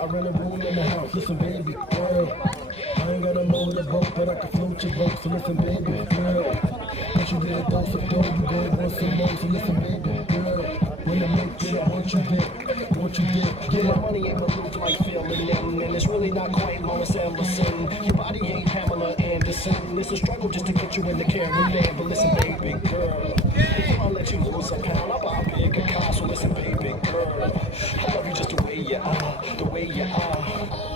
I rent a room in the house. Listen, baby, girl. I ain't gotta load a boat, but I can float your boat. So listen, baby, girl. Once you get a dose of dough, you go want some more. So listen, baby, girl. When I make it, I want you get, want you get. Yeah, my money ain't balloons like feeling and it's really not quite Lawrence Emerson. Your body ain't Pamela Anderson. It's a struggle just to get you in the caravan. But listen, baby girl, I'll let you lose a pound. I'll buy a bigger car. So listen, baby girl, I love you just the way you are, the way you are.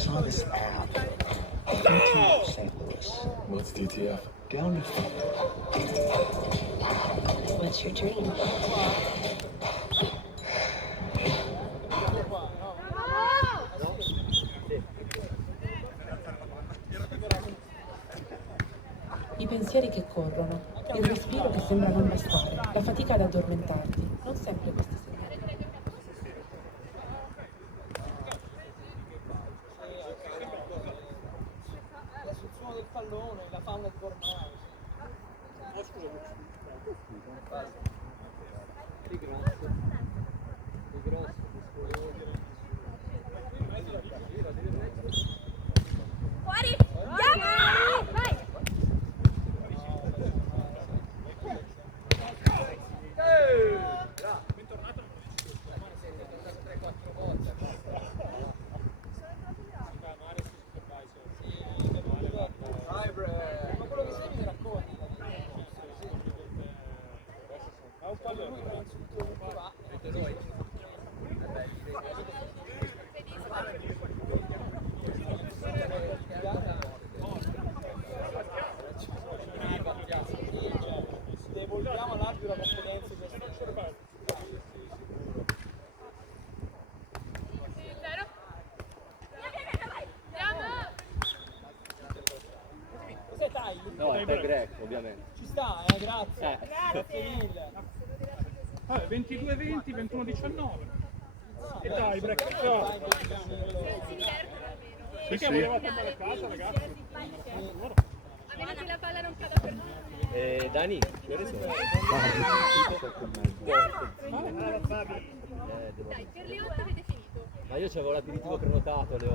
saw this app. DTF St. Louis. What's DTF? Down to What's your dream? I pensieri che corrono, il respiro che sembra non bastare, la fatica ad addormentarti, non sempre questi segnali. Sul suono del pallone, la palla di ormai. Di grosso, Fuori! Andiamo! Vai! Ma quello che sei mi racconti. Ma un pallone lui va sul tuo va. Devolviamo all'arbitro la competenza di Zero. Vai! Andiamo! cos'è Tagli? No, è per greco, ovviamente. Ci sta, grazie. Grazie mille. 22-20, 21-19. E dai, break. Ciao. Perché volevate andare a casa, ragazzi? A meno che la palla non cada per noi. Dani, che ore sono? Dai, per le 8 avete finito. Ma io c'avevo l'aperitivo prenotato alle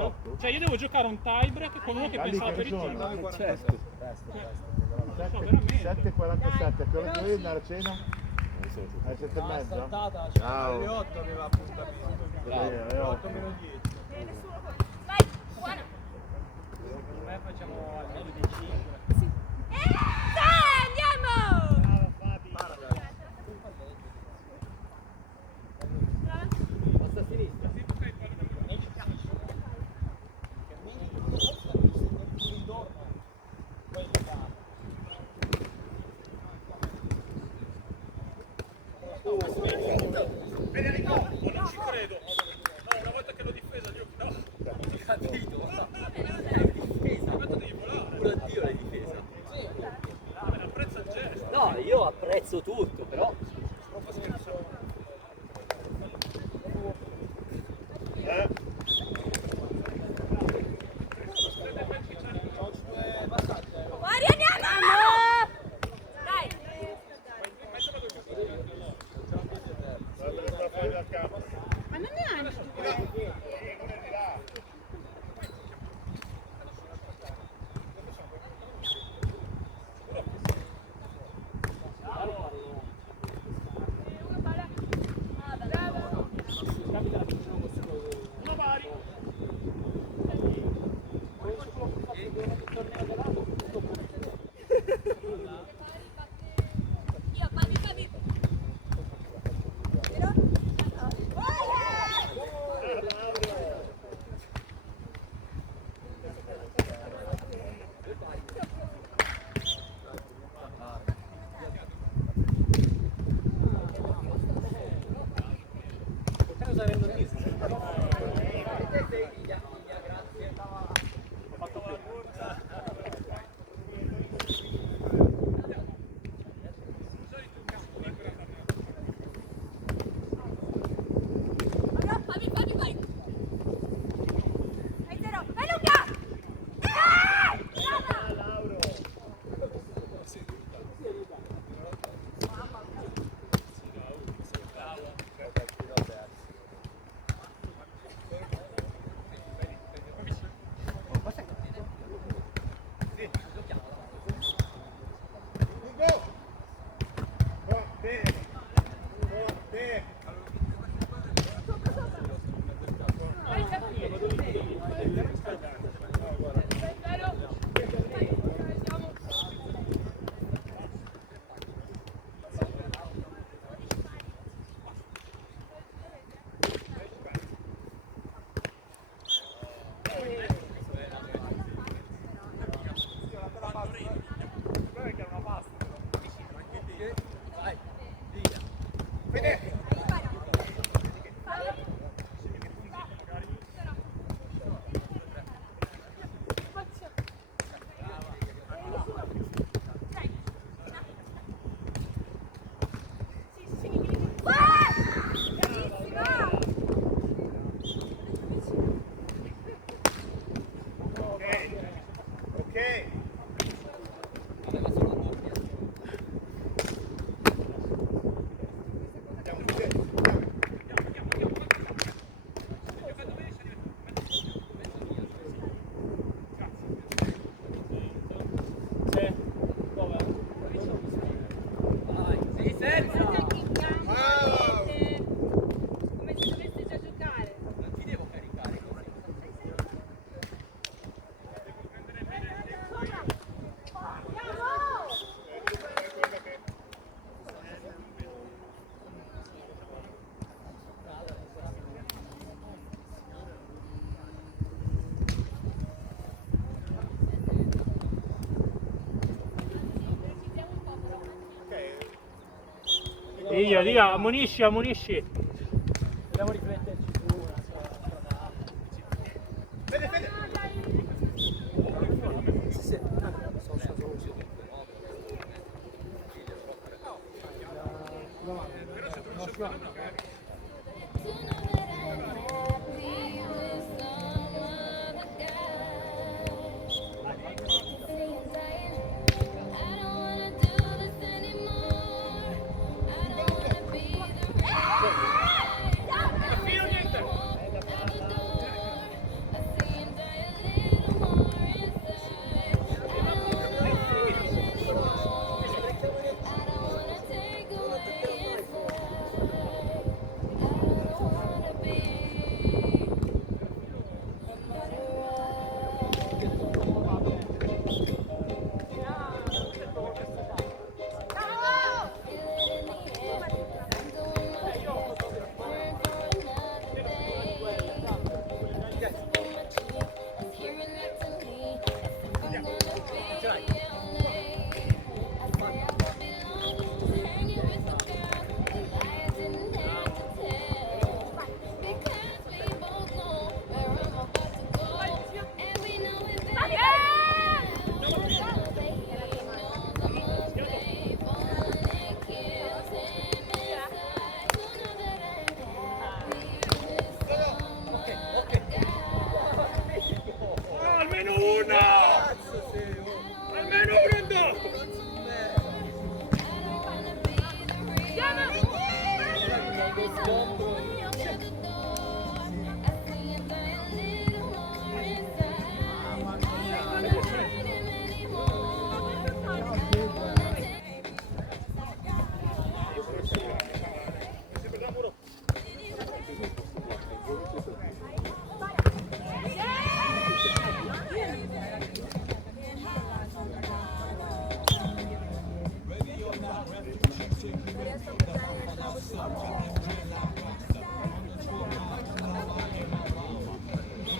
8. Cioè io devo giocare un tie-break con uno che pensa all'aperitivo. Certo. No, veramente. 7:47, che ora devi andare a cena? Alle 7:30? Saltata, Ciao. alle 8 aveva appuntamento. Bravo. 8 meno 10. Vai! Buona! Secondo me facciamo almeno di 5. Andiamo! Basta a sinistra. Federico, non ci credo. No, una volta che l'ho difesa, io no. Ho capito. Quanto devi volare? Pure Dio l'hai difesa. Apprezza il gesto. No, io apprezzo tutto, però. Fuori, andiamo! Dai! Ma non neanche! Io, Fabi! Potrei usare il dormito. Fabi, vai! Vai, zero! Vai, Luca! Dia, ammonisci. Dobbiamo rifletterci su una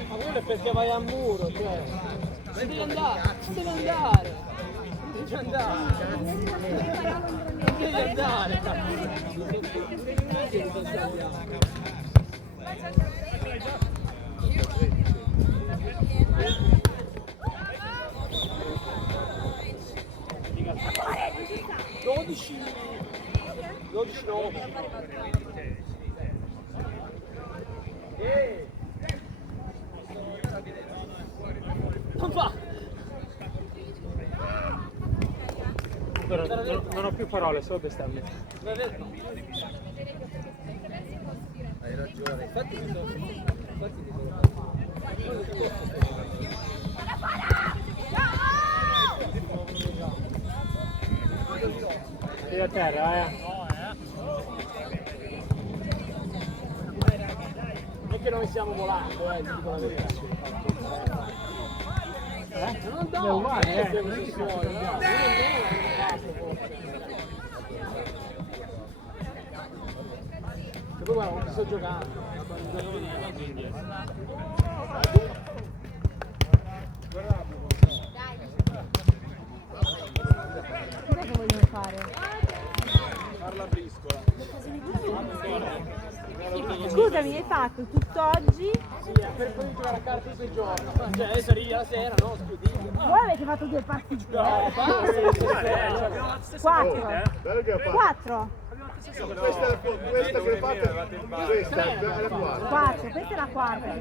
Ma quello è perché vai a muro, cioè. Devi andare. Non devi andare. Non fa! Non ho più parole, solo bestemmie. Hai ragione, infatti Sei a terra, Non è che noi stiamo volando, ti dico la verità. Non È uguale, così fuori, poi guarda, non sto giocando. Cos'è che vogliono fare? Parla briscola. Scusami, hai fatto tutt'oggi? Sì, per poi giocare a carte tutto il giorno. Cioè adesso arrivi la sera, no? Schiudino. Voi avete fatto 2 partite? No, basta. 4? Bello che ha fatto. 4? Questa che fate, questa è la quarta. 4, questa è la quarta.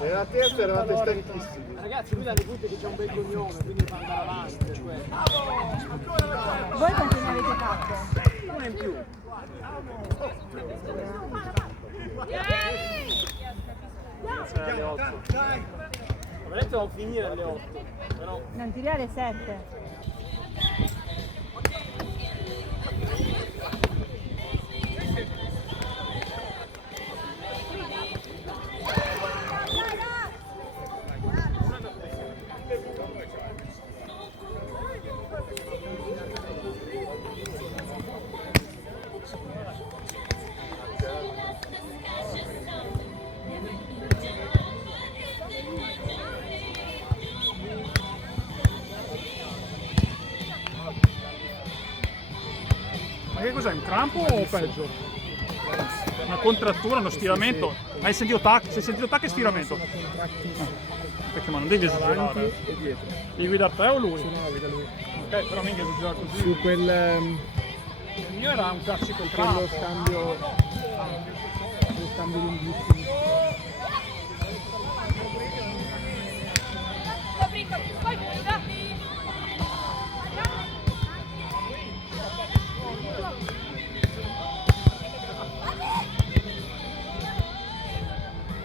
E la terza eravate stanchissimi. Ragazzi, lui dalle punte che c'è un bel cognome, quindi fa andare avanti. Cioè. Voi quanti ne avete fatto? Uno in più. alle 8. Ho detto devo finire alle 8. Però... Non tirare 7. crampo o peggio? Una contrattura, uno stiramento. Hai sentito tac? Se hai sentito tac e stiramento? Perché ma non devi esagerare. E dietro. Devi guidare te o lui? No, guida lui. Ok, però mica esagerare così. Su quel... Il mio era un classico quello crampo. scambio lunghissimo.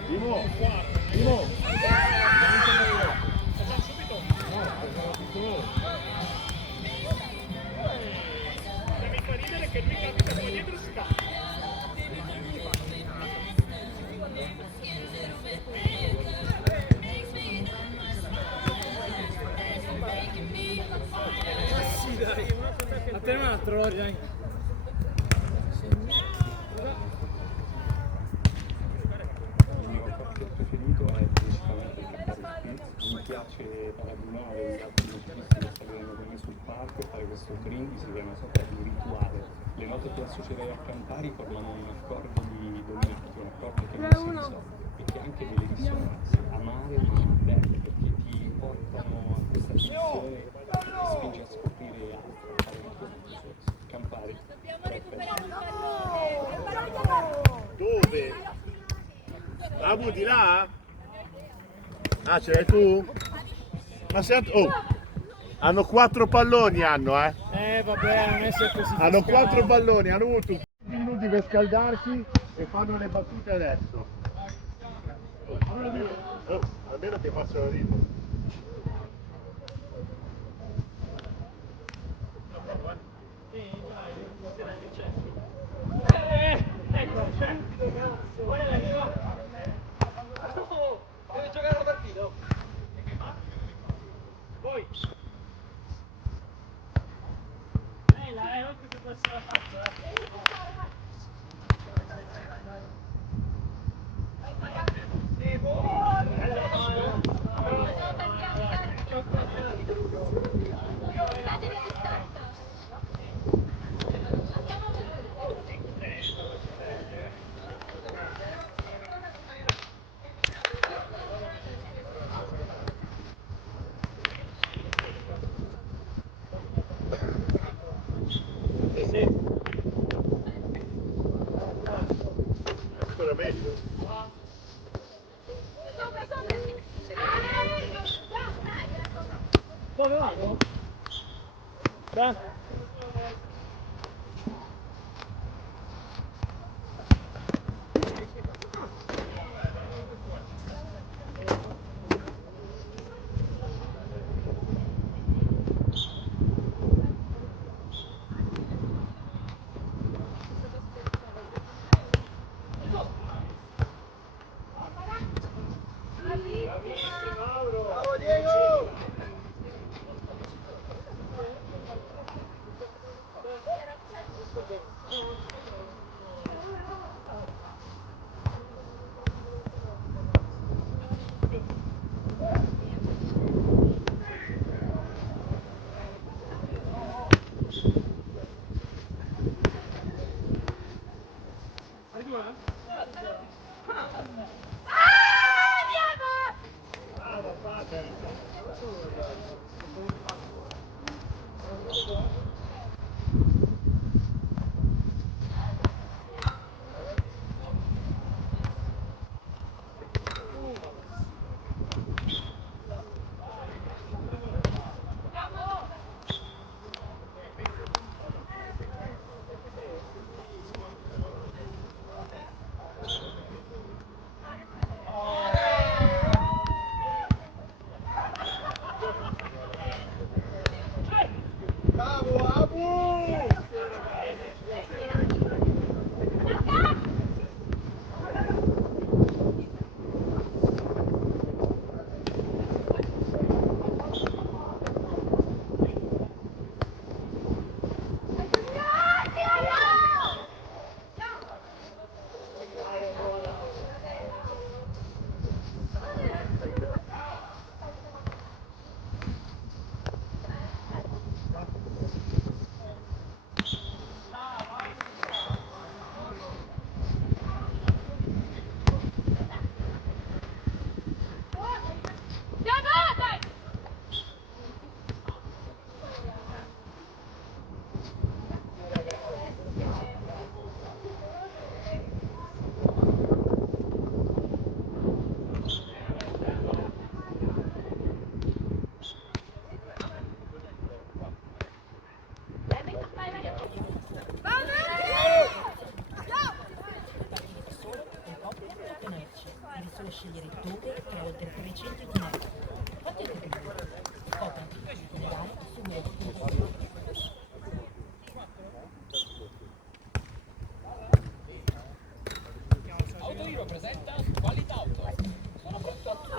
Primo. Mi fa ridere che lui capita qua dietro e scappa. A te un altro, dai. Preferito è principalmente il campare qui. Mi piace paragonare gli altri musicisti che salgono con me sul palco e fare questo brindisi che è una sorta di rituale. Le note che associerei a Campari formano un accordo di dominante, un accordo che non si risolve e che ha anche delle risonanze amare ma belle, perché ti portano a questa sensazione che ti spinge a scoprire altro, a fare una cosa più. Campari. Dove? Abu di là? Ah, ce l'hai tu? Ma senti, oh, hanno 4 palloni Vabbè, non essere così. hanno 4 palloni, hanno avuto 15 minuti per scaldarsi e fanno le battute adesso. Oh, almeno ti faccio ridere. Deve giocare la partita. Poi. Oltre che può essere la faccia. Ancora meglio. Dove vado? Dai. Bravo Diego! Bravo! per i centri di mercato. Quanto è tutto? Scopri il legale su web. Autohero presenta Qualità Auto. Sono pronto a tutto.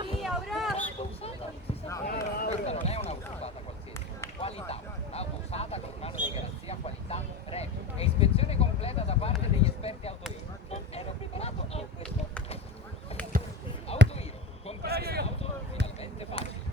Questa non è un'auto usata qualsiasi. Qualità, un'auto usata con un anno di garanzia, qualità, premio e ispezione completa da parte degli esperti Autohero. Ero preparato a questo. Autohero, comprare un'auto finalmente facile.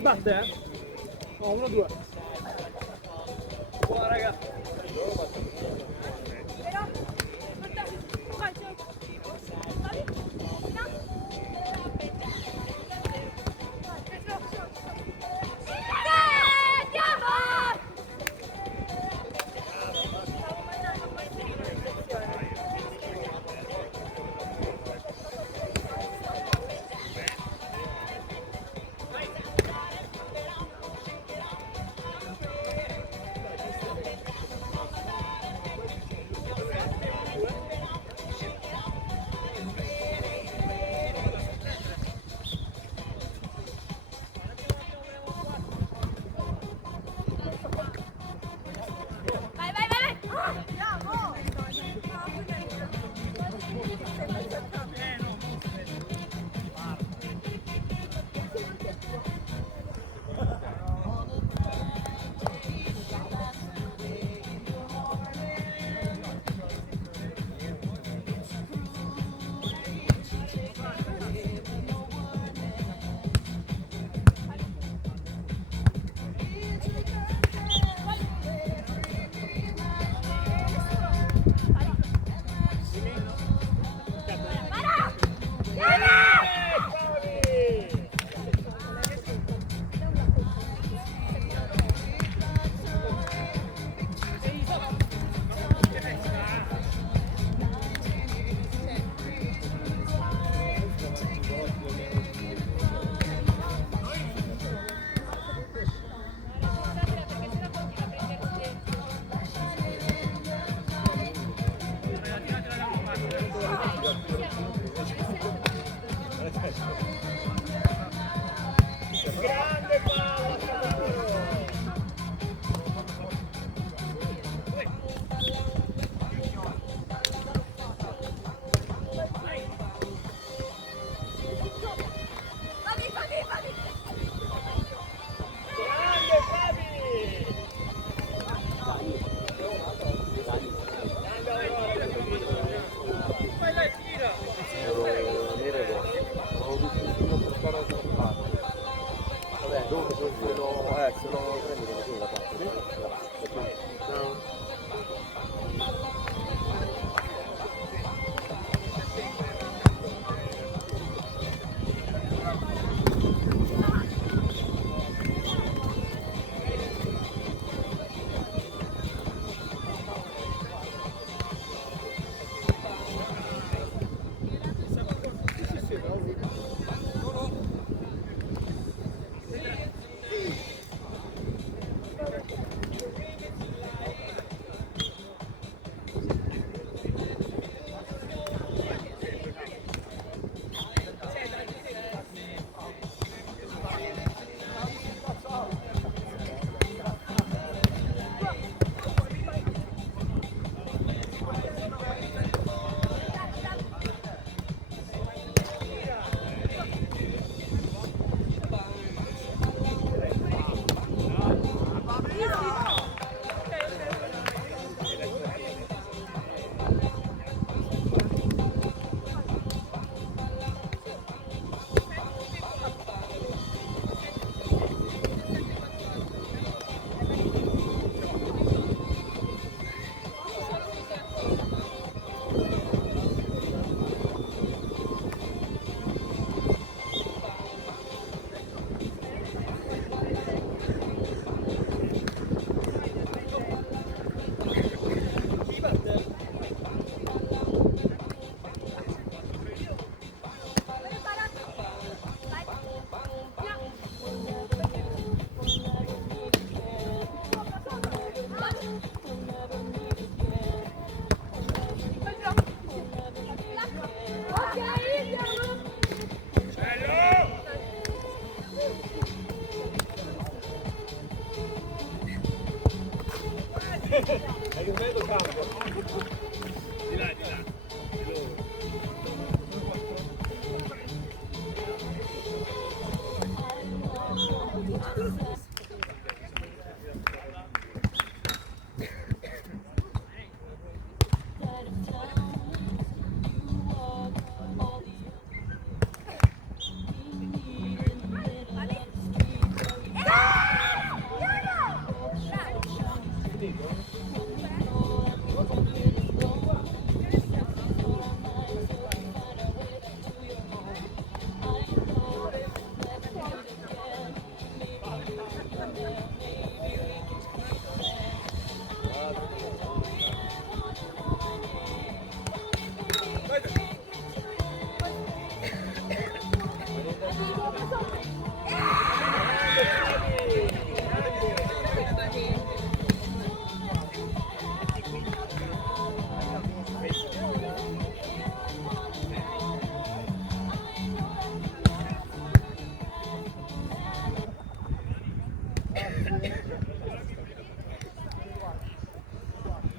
Si batte, eh? No, 1-2. Buona raga.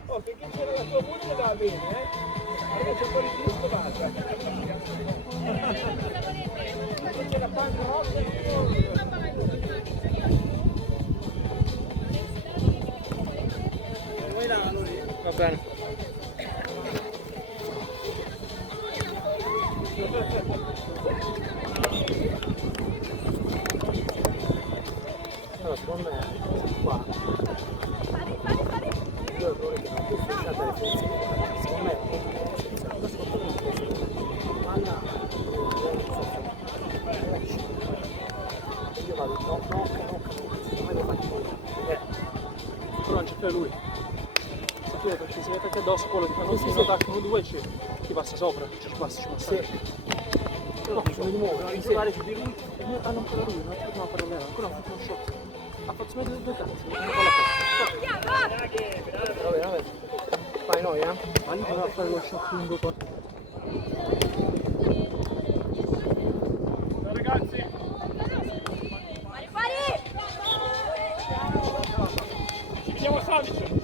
Oh, finché c'era la tua moglie va bene, Adesso c'è un po' di disco, basta. Se c'è la punk rock, va bene. Allora, secondo me, qua, io errore che non ho fissato le funzioni, secondo me, io vado, no, secondo me lo faccio però non c'è più lui. Sapete perché se mettete addosso quello di quando si attaccano due ti passa sopra, ci passa. No, sono di nuovo, devi tirare su di lui e non ancora lui, non ha problema, ancora non ha fatto uno shot. Ha fatto smettere due cazzo, non fa la porta. Vabbè. Fai noi, Ma lì poteva fare lo shot lungo qua. Ciao ragazzi! Ci vediamo a Salice!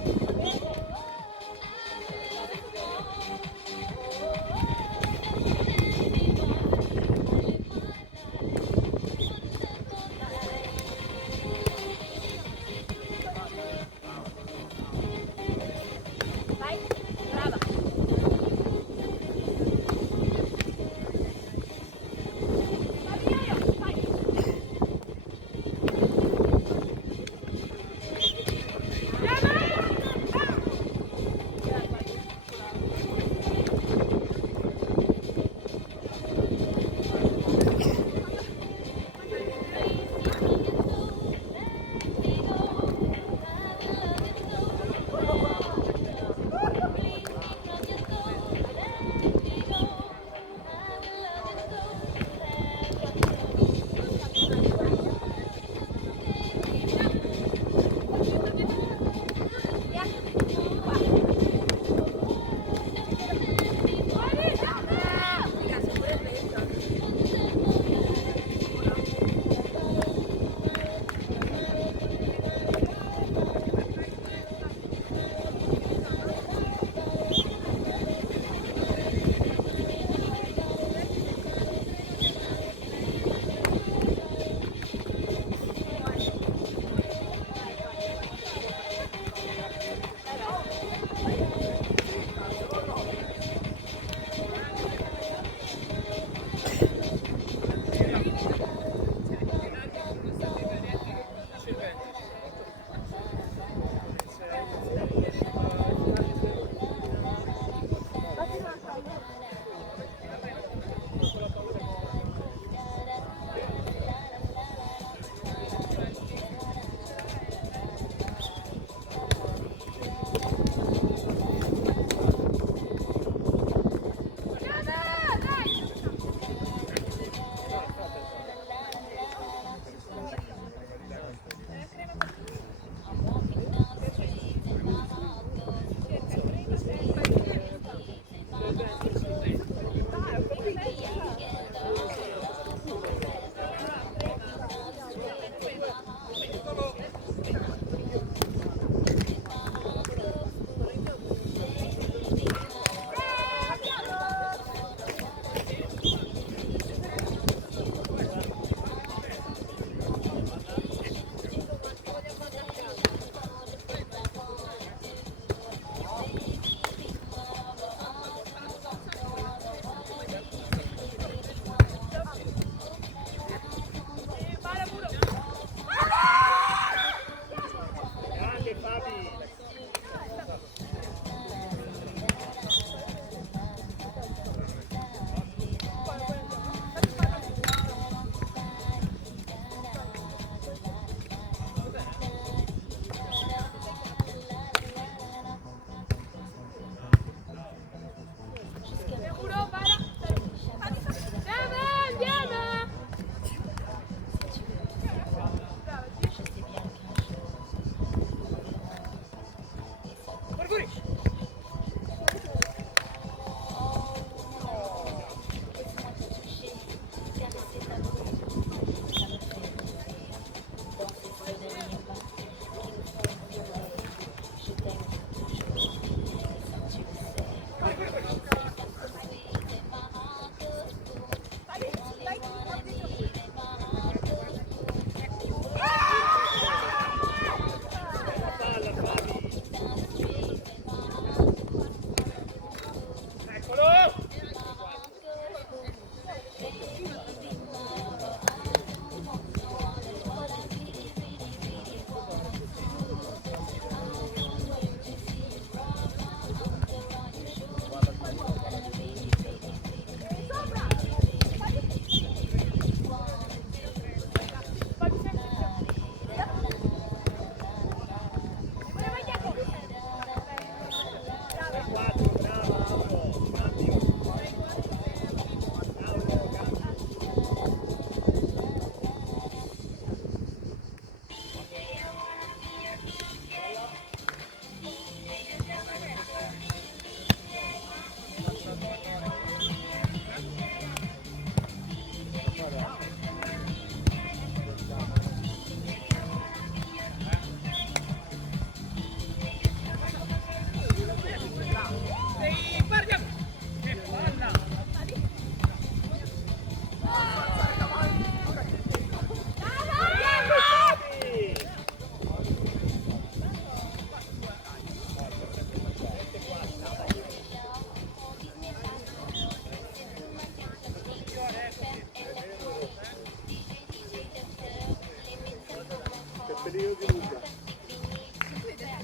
pedino di Luca.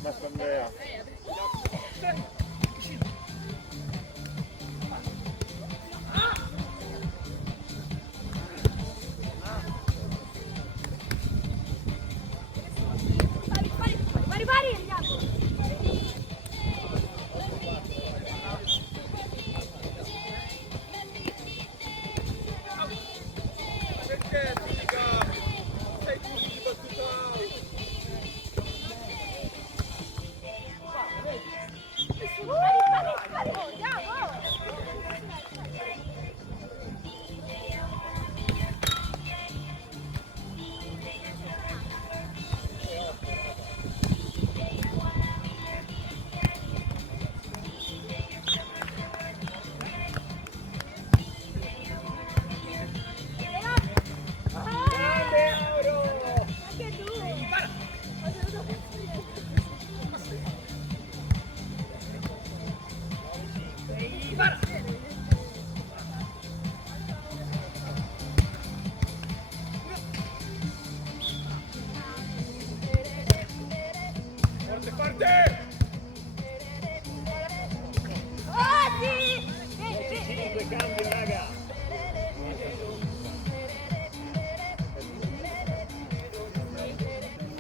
Basta Andrea. Pari, andiamo!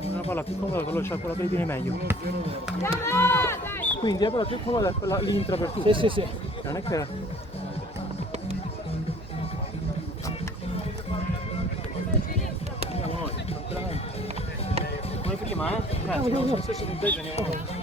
Una palla più comoda quello c'ha quella per viene meglio. Quindi la palla più comoda è quella l'intra per tutti. Sì, sì, sì. Non è che. Andiamo noi, tranquillamente. Come prima, Andiamo, lo stesso punteggio andiamo.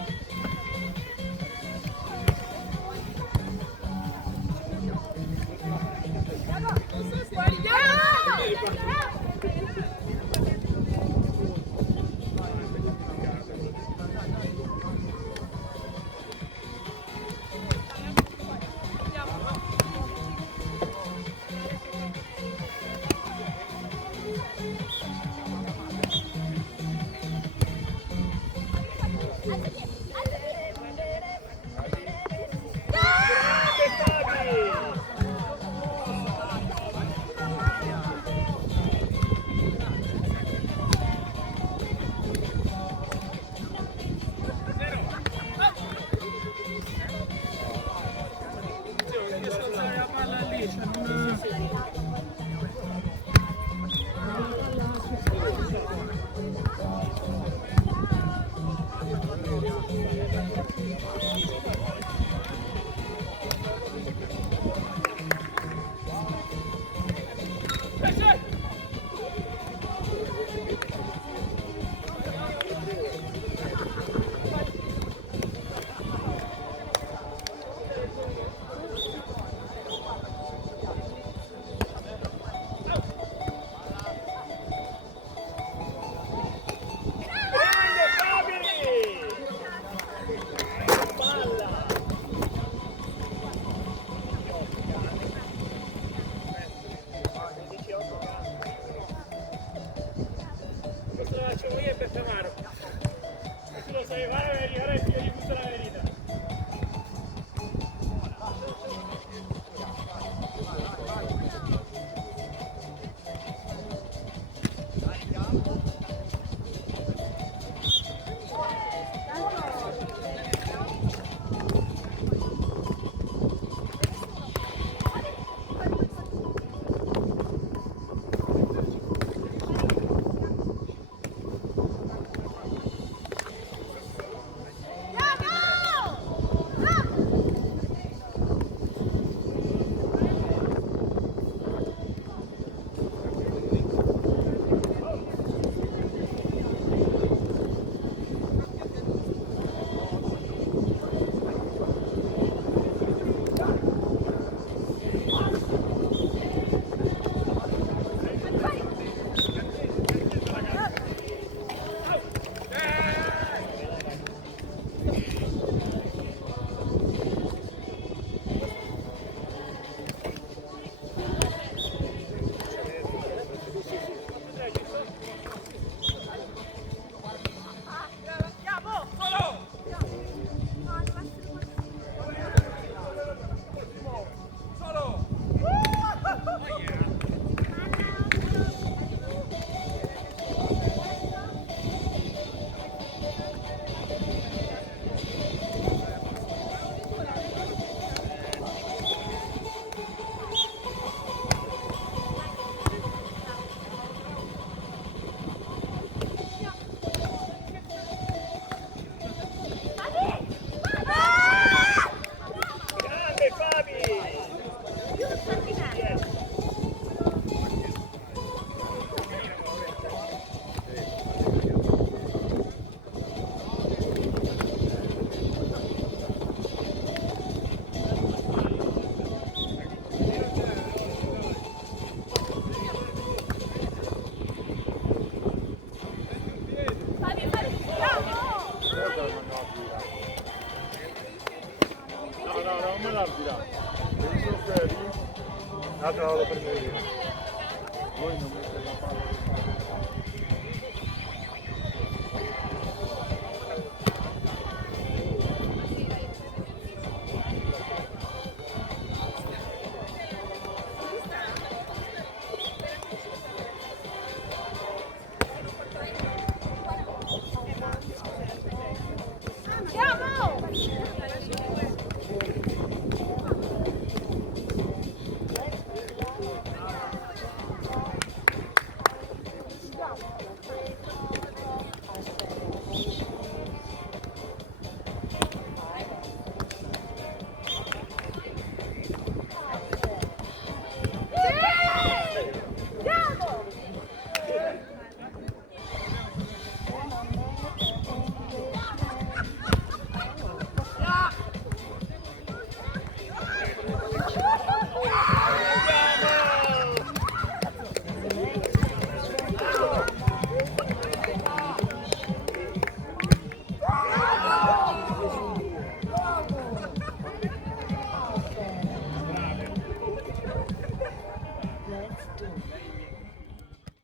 L'altro vado per vedere. Voi non mettete la palla. Andiamo!